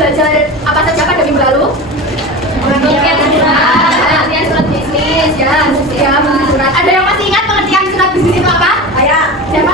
belajar apa saja pada minggu lalu? Pengertian surat bisnis, ya, surat. Ada yang masih ingat pengertian surat bisnis itu apa? Siapa?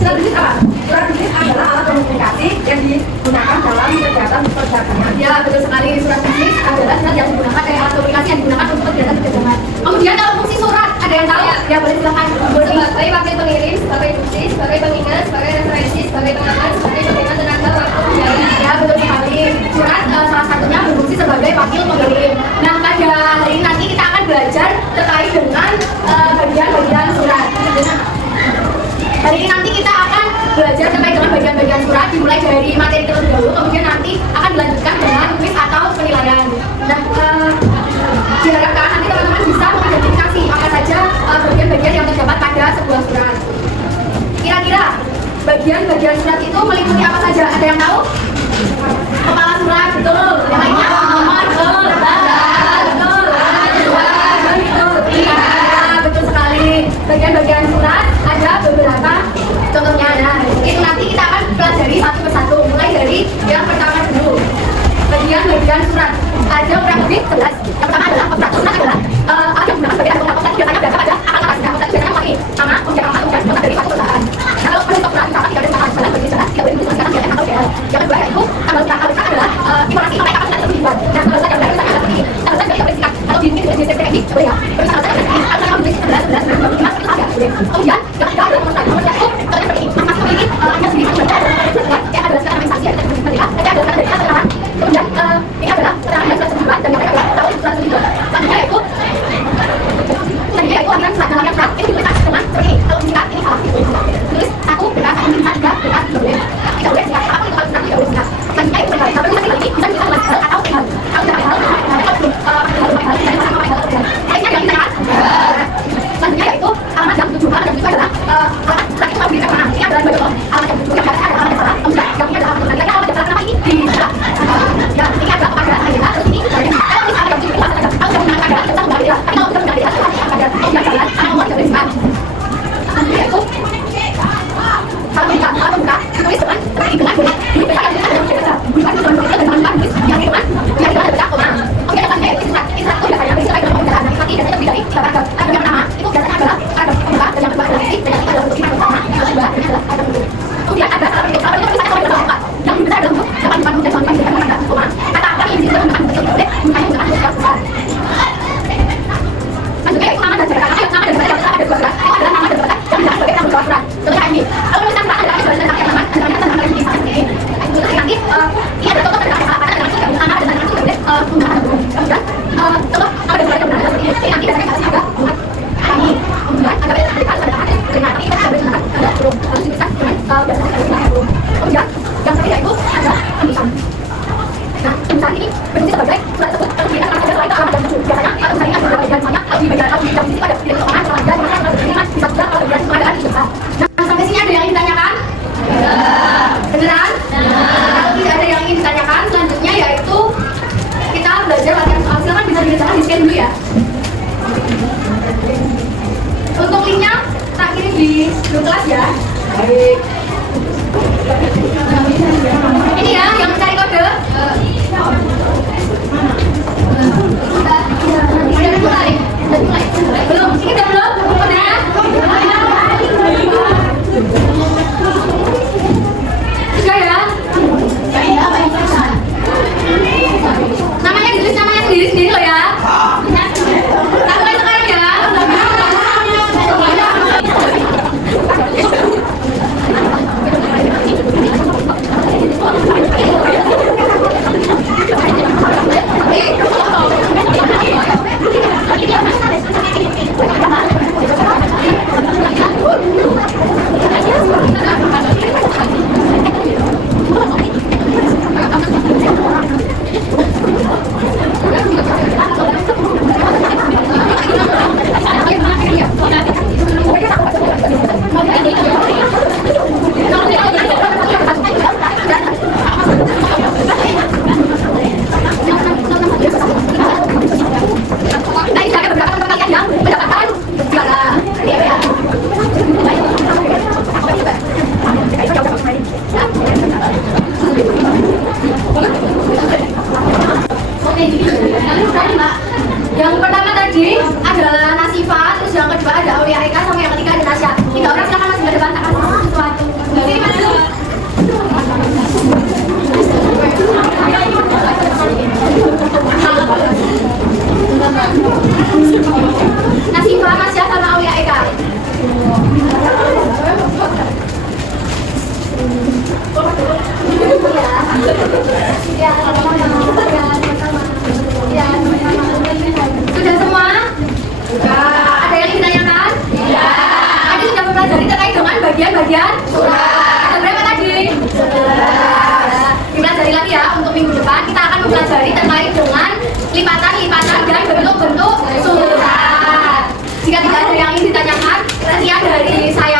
Surat bisnis apa? Surat bisnis adalah alat komunikasi yang digunakan dalam kegiatan perdagangan. Ya, betul sekali. Surat bisnis adalah surat yang digunakan alat komunikasi yang digunakan untuk kegiatan perdagangan. Kemudian kalau fungsi surat, ada yang tahu? Ya, boleh silakan. Sebagai wakil pengirim, sebagai bukti, sebagai pengingat, sebagai referensi, sebagai pengaman, sebagai pemegang tenaga waktu biaya. Ya, betul sekali. Surat salah satunya berfungsi sebagai wakil pengirim. Nah, pada hari ini nanti kita akan belajar terkait dengan bagian-bagian surat. Hari ini nanti kita akan belajar terkait dengan bagian-bagian surat, dimulai dari materi terlebih dahulu, kemudian nanti akan dilanjutkan dengan kuis atau penilaian. Nah, diharapkan nanti teman-teman bisa mengidentifikasi apa saja bagian-bagian yang terdapat pada sebuah surat. Kira-kira bagian-bagian surat itu meliputi apa saja? Ada yang tahu? Kepala surat, betul. Yang lainnya? Nomor, betul. Betul. Betul. Iya, betul sekali. Bagian-bagian surat ada beberapa contohnya. Nah, itu nanti kita akan pelajari satu persatu. Mulai dari yang pertama dulu. Bagian-bagian surat ada kurang lebih 11. Yang pertama adalah kontrak. Kontrak adalah ada gunakan sebagai alat kontrak. Biasanya berapa aja? Akan kontrak. Kontrak biasanya lagi sama kontrak dari satu perusahaan. Nah, kalau perlu kontrak misalkan tidak ada masalah bagi jalan, tidak boleh dituliskan biasanya atau biaya. Yang kedua yaitu tanggal kontrak adalah informasi sampai kapan sudah tertujuan. Nah, kalau saya tidak bisa ini, kalau saya tidak boleh sikat. Kalau di CPTI boleh ya. Terus kalau saya tidak kalau saya menulis 11 itu ada boleh. Kemudian yang ketiga adalah kontrak. Nomor satu kalau seperti ini, masih seperti ini hanya sendiri saja. Yang adalah sekarang instansi yang tertulis mereka. Tapi adalah dari keterangan. Kemudian ini adalah keterangan yang sudah tertujuan dan yang ketiga adalah tahun sudah tertujuan. Selanjutnya yaitu aliran surat dalam yang surat ini dituliskan dengan seperti ini. Kalau singkat ini salah. Tulis 1 bekas 2 3 bekas 3 boleh. Tidak boleh singkat. Apapun itu kalau surat tidak boleh singkat. Selanjutnya itu benar. Tapi tulisan ini bisa dituliskan dengan hal atau hal. Kalau tidak hal, kalau belum hal tidak sama hal. Lainnya yang ditanyakan. Selanjutnya yaitu alamat yang dituju. Alamat yang dituju adalah alamat surat itu mau diberikan mana? Ini adalah bagi alamat yang dituju yang ada alamat yang salah. Kemudian yang ini adalah alamat yang salah. Kenapa ini bisa? Ya, ini adalah kepada ayah. Terus ini kalau misalnya yang dituju itu adalah kalau sudah menggunakan adalah kita menggunakan tapi kalau kita menggunakan adalah yang jalan, nomor yang beriskan. Yaitu kalau buka, ditulis dengan seperti dengan boleh. Ini beda dengan yang berbeda. Bukan dengan berbeda dengan tulis yang itu kan, yang itu ada koma. Oke, yang selanjutnya itu surat itu biasanya berisi dengan pembicaraan. Nanti biasanya lebih dari 8 jam. Ada yang pertama itu biasanya adalah ada pembuka dan yang kedua adalah isi dan yang ketiga adalah untuk yang pertama. Yang kedua ini adalah ada bentuk. Kemudian ada salah satu kalau itu bisa kalau berapa yang besar dalam bentuk 8 dan sampai dengan ada koma. Kata apa yang bisa menggunakan bentuk boleh menggunakan bentuk besar. Selanjutnya itu nama dan jabatan. Nama dan jabatan ada dua surat. Itu adalah nama dan jabatan yang bisa sebagai tanggung jawab surat. Contohnya ini. Kalau misalkan surat adalah jabatan dan nama dan nama yang bisa seperti ini. Itu nanti ini ada contoh tentang apa dan nama dan nama dan nama itu boleh menggunakan bentuk. Kemudian contoh nama dan jabatan yang seperti ini. Ini nanti biasanya kasih agak ini. Kemudian agak beda dari kalau ada dengan ini kita boleh menggunakan ada huruf. Harus bisa dengan biasanya ada huruf. Kemudian yang ketiga itu ada tulisan. Nah, tulisan ini berfungsi sebagai surat tersebut terlihat akan ada selain alamat dan tujuh. Biasanya kalau misalnya ada bagian mana, kalau di bagian sisi ada di soal, kalau bagian mana kalau bagian bisa juga kalau bagian pengadaan bisa. Nah, sampai sini ada yang ingin ditanyakan? Beneran? Kalau tidak ada yang ingin ditanyakan, ya untuk minggu depan kita akan mempelajari terkait dengan lipatan-lipatan dan bentuk-bentuk surat. Jika tidak ada yang ingin ditanyakan, sekian dari saya.